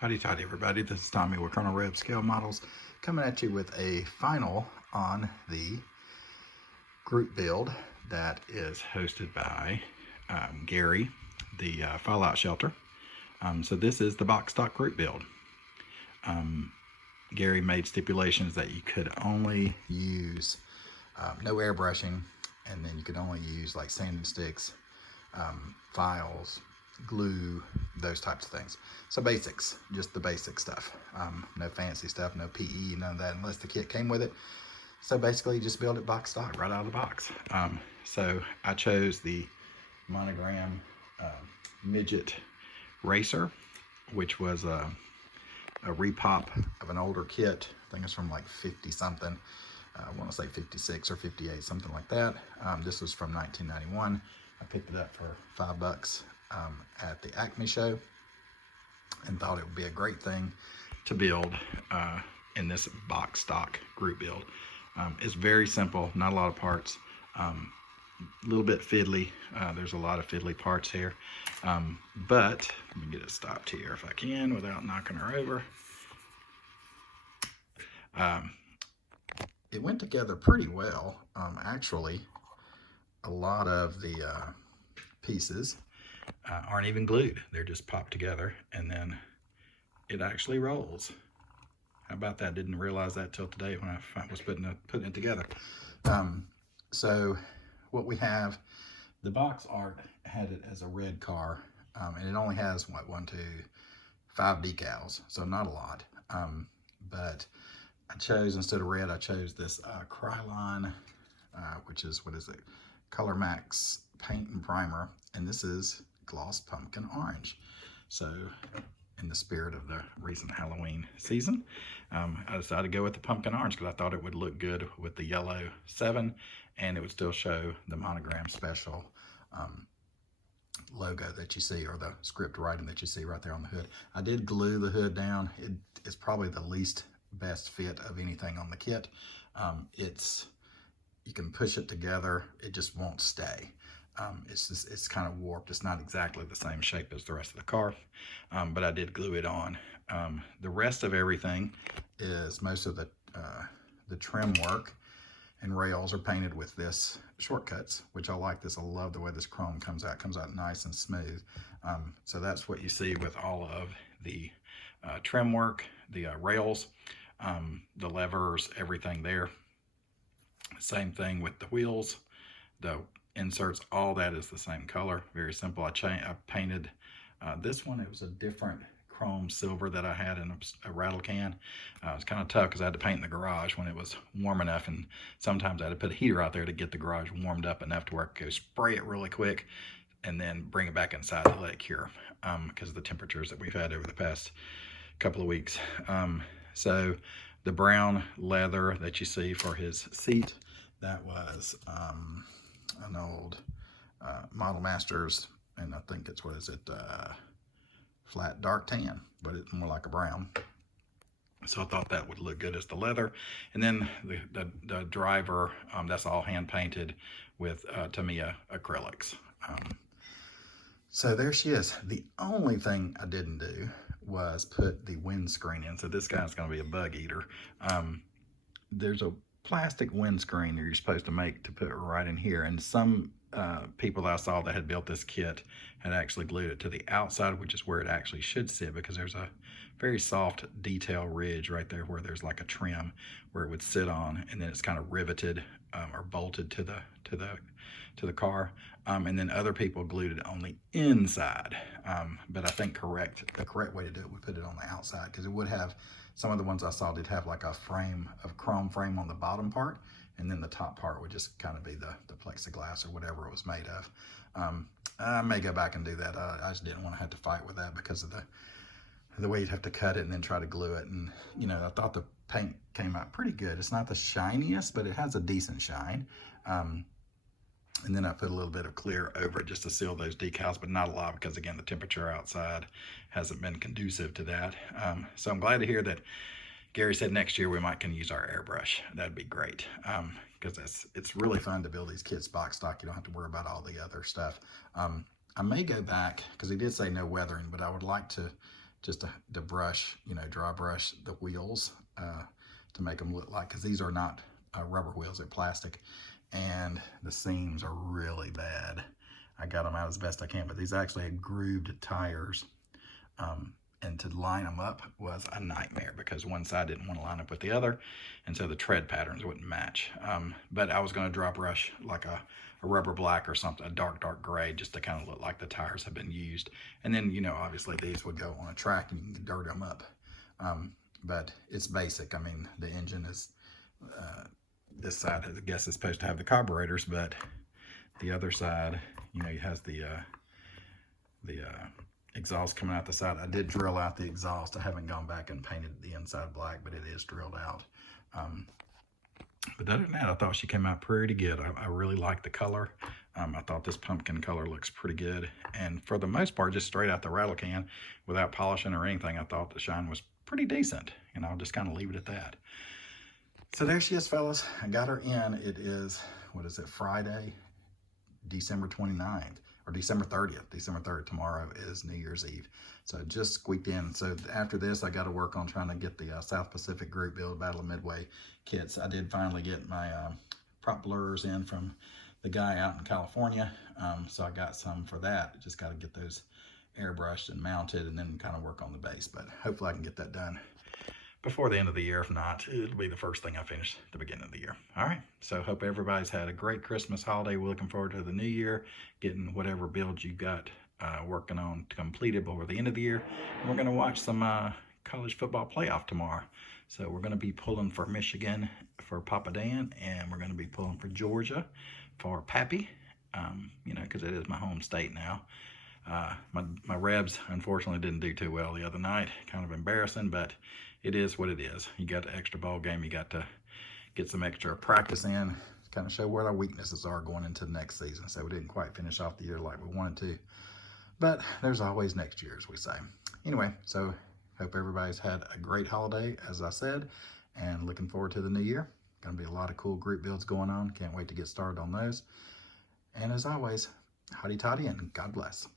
Howdy tidy everybody, this is Tommy with Colonel Rev Scale Models coming at you with a final on the group build that is hosted by Gary, the Fallout Shelter. So this is the box stock group build. Gary made stipulations that you could only use no airbrushing, and then you could only use like sanding sticks, files, glue, those types of things. So basics, just the basic stuff. No fancy stuff, no PE, none of that, unless the kit came with it. So basically you just build it box stock right out of the box. So I chose the Monogram Midget Racer, which was a repop of an older kit. I think it's from like 50 something. I want to say 56 or 58, something like that. This was from 1991. I picked it up for $5 at the Acme show and thought it would be a great thing to build in this box stock group build. It's very simple, not a lot of parts, a little bit fiddly. There's a lot of fiddly parts here, but let me get it stopped here if I can without knocking her over. It went together pretty well. Actually, a lot of the pieces aren't even glued. They're just popped together, and then it actually rolls. How about that? Didn't realize that till today when I was putting it together. So what we have, the box art had it as a red car, and it only has what, 1, 2, 5 decals, so not a lot. But I chose, instead of red, I chose this Krylon, which is, what is it? Color Max paint and primer, and this is gloss pumpkin orange. So in the spirit of the recent Halloween season, I decided to go with the pumpkin orange because I thought it would look good with the yellow 7, and it would still show the Monogram Special logo that you see, or the script writing that you see right there on the hood. I did glue the hood down. It's probably the least best fit of anything on the kit. You can push it together, it just won't stay. It's kind of warped. It's not exactly the same shape as the rest of the car, but I did glue it on. The rest of everything is, most of the trim work and rails are painted with this Shortcuts, which I like this. I love the way this chrome comes out nice and smooth. So that's what you see with all of the trim work, the rails, the levers, everything there. Same thing with the wheels, the inserts, all that is the same color. Very simple. I painted this one. It was a different chrome silver that I had in a rattle can. It was kind of tough because I had to paint in the garage when it was warm enough, and sometimes I had to put a heater out there to get the garage warmed up enough to where I could go spray it really quick and then bring it back inside to let it cure, because of the temperatures that we've had over the past couple of weeks. So the brown leather that you see for his seat, that was an old Model Masters, and I think it's, what is it, flat dark tan, but it's more like a brown. So I thought that would look good as the leather. And then the driver, that's all hand painted with Tamiya acrylics. So there she is. The only thing I didn't do was put the windscreen in. So this guy's going to be a bug eater. There's a plastic windscreen that you're supposed to make to put right in here, and some people that I saw that had built this kit had actually glued it to the outside, which is where it actually should sit, because there's a very soft detail ridge right there where there's like a trim where it would sit on, and then it's kind of riveted or bolted to the car. And then other people glued it on the inside, but I think the correct way to do it would put it on the outside, because it would have, some of the ones I saw did have like a chrome frame on the bottom part, and then the top part would just kind of be the plexiglass or whatever it was made of. I may go back and do that. I just didn't want to have to fight with that because of the way you'd have to cut it and then try to glue it. And I thought the paint came out pretty good. It's not the shiniest, but it has a decent shine. And then I put a little bit of clear over it just to seal those decals, but not a lot, because again, the temperature outside hasn't been conducive to that. So I'm glad to hear that Gary said next year we might can use our airbrush. That'd be great, because it's really fun to build these kits box stock. You don't have to worry about all the other stuff. I may go back, because he did say no weathering, but I would like to just to brush, dry brush the wheels to make them look like, because these are not rubber wheels, they're plastic, and the seams are really bad. I got them out as best I can, but these actually had grooved tires. And to line them up was a nightmare because one side didn't want to line up with the other, and so the tread patterns wouldn't match. But I was going to dry brush like a rubber black or something, a dark gray, just to kind of look like the tires have been used. And then, obviously these would go on a track and you can dirt them up. But it's basic. I mean, the engine is, this side, I guess, is supposed to have the carburetors, but the other side, it has the exhaust coming out the side. I did drill out the exhaust. I haven't gone back and painted the inside black, but it is drilled out. But other than that, I thought she came out pretty good. I really like the color. I thought this pumpkin color looks pretty good. And for the most part, just straight out the rattle can, without polishing or anything, I thought the shine was pretty decent. And I'll just kind of leave it at that. So there she is, fellas. I got her in. It is, Friday, December 29th. Or December 30th. December 3rd, tomorrow is New Year's Eve. So just squeaked in. So after this, I got to work on trying to get the South Pacific Group Build Battle of Midway kits. I did finally get my prop blurs in from the guy out in California. So I got some for that. Just got to get those airbrushed and mounted and then kind of work on the base. But hopefully I can get that done before the end of the year. If not, it'll be the first thing I finish at the beginning of the year. All right, so hope everybody's had a great Christmas holiday. We're looking forward to the new year, getting whatever builds you got working on completed before the end of the year. And we're going to watch some college football playoff tomorrow. So we're going to be pulling for Michigan for Papa Dan, and we're going to be pulling for Georgia for Pappy, because it is my home state now. My Rebs, unfortunately, didn't do too well the other night. Kind of embarrassing, but it is what it is. You got the extra ball game. You got to get some extra practice in, kind of show where our weaknesses are going into the next season. So we didn't quite finish off the year like we wanted to. But there's always next year, as we say. Anyway, so hope everybody's had a great holiday, as I said, and looking forward to the new year. Going to be a lot of cool group builds going on. Can't wait to get started on those. And as always, hotty toddy and God bless.